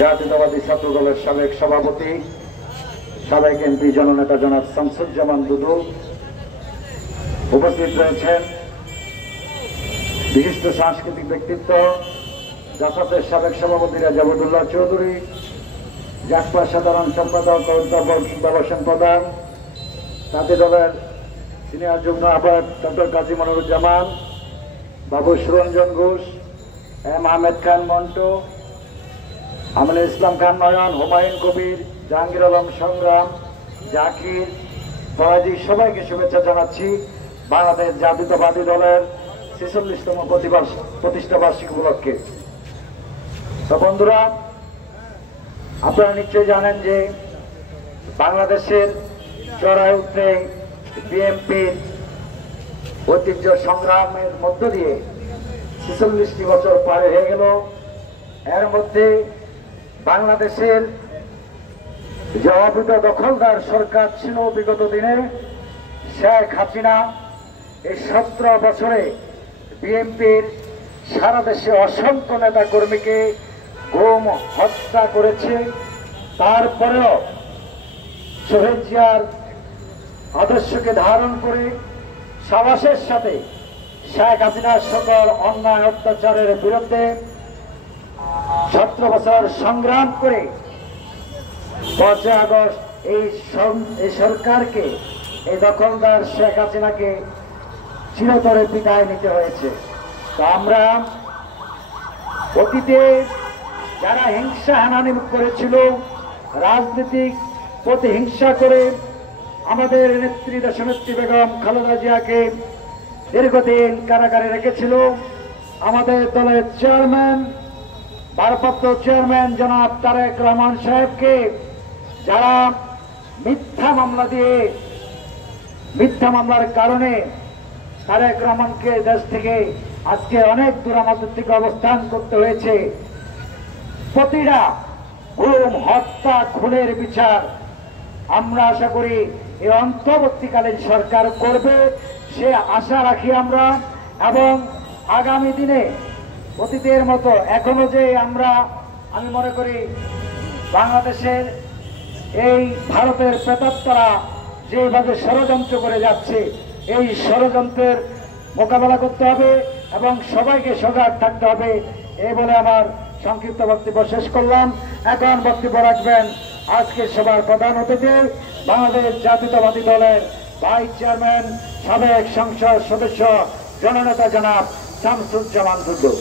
জাতীয়তাবাদী ছাত্র দলের সাবেক সভাপতি, সাবেক এমপি জননেতা জনাব শামসুজ্জামান দুদু উপস্থিত রয়েছেন। বিশিষ্ট সাংস্কৃতিক ব্যক্তিত্ব জাসাসের সাবেক সভাপতি রাজাবুল্লাহ চৌধুরী, জাকপা সাধারণ সম্পাদক হোসেন প্রধান, তাঁতি দলের সিনিয়র যুগ্ম আহ্বায়ক ডক্টর কাজী মনিরুজ্জামান, বাবু সুরঞ্জন ঘোষ, এম আহমেদ খান মন্টু, আমিনুল ইসলাম খান নয়ন, হুমায়ুন কবির, জাহাঙ্গীর আলম সংগ্রাম, জাকির, ফরাজি, সবাইকে শুভেচ্ছা জানাচ্ছি বাংলাদেশ জাতীয়তাবাদী দলের 46তম প্রতিষ্ঠা বার্ষিকী উপলক্ষে। তো বন্ধুরা, আপনারা নিশ্চয়ই জানেন যে বাংলাদেশের চড়াই উঠে বিএনপির ঐতিহ্য সংগ্রামের মধ্য দিয়ে 46টি বছর পার হয়ে গেল। এর মধ্যে বাংলাদেশের যে অবৈধ দখলদার সরকার ছিল বিগত দিনে, শেখ হাসিনা এই 17 বছরে বিএনপির সারা দেশে অসংখ্য নেতা কর্মীকে গুম হত্যা করেছে। তারপরেও শহীদ জিয়ার আদর্শকে ধারণ করে সাহসের সাথে শেখ হাসিনার সকল অন্যায় অত্যাচারের বিরুদ্ধে 17 বছর সংগ্রাম করে 5 আগস্ট এই সরকারকে, এই দখলদার শেখ হাসিনাকে চিরতরে বিদায় নিতে হয়েছে। তো আমরা অতীতে যারা হিংসা হানানি করেছিল, রাজনৈতিক প্রতিহিংসা করে আমাদের নেত্রী দেশনেত্রী বেগম খালেদা জিয়াকে দীর্ঘদিন কারাগারে রেখেছিল, আমাদের দলের চেয়ারম্যান, ভারপ্রাপ্ত চেয়ারম্যান জনাব তারেক রহমান সাহেবকে যারা মিথ্যা মামলার কারণে তারেক রহমানকে দেশ থেকে আজকে অনেক দূরামতের থেকে অবস্থান করতে হয়েছে, প্রতিটা গুম হত্যা খুনের বিচার আমরা আশা করি এই অন্তর্বর্তীকালীন সরকার করবে, সে আশা রাখি আমরা। এবং আগামী দিনে অতীতের মতো এখনো যে আমি মনে করি বাংলাদেশের এই ভারতের প্রেতাত্মারা যেভাবে ষড়যন্ত্র করে যাচ্ছে, এই ষড়যন্ত্রের মোকাবেলা করতে হবে এবং সবাইকে সজাগ থাকতে হবে। এই বলে আমার সংক্ষিপ্ত বক্তব্য শেষ করলাম। এখন বক্তব্য রাখবেন আজকের সভার প্রধান অতিথি, বাংলাদেশ জাতীয়তাবাদী দলের ভাইস চেয়ারম্যান, সাবেক সংসদ সদস্য, জননেতা জনাব শামসুজ্জামান দুদু।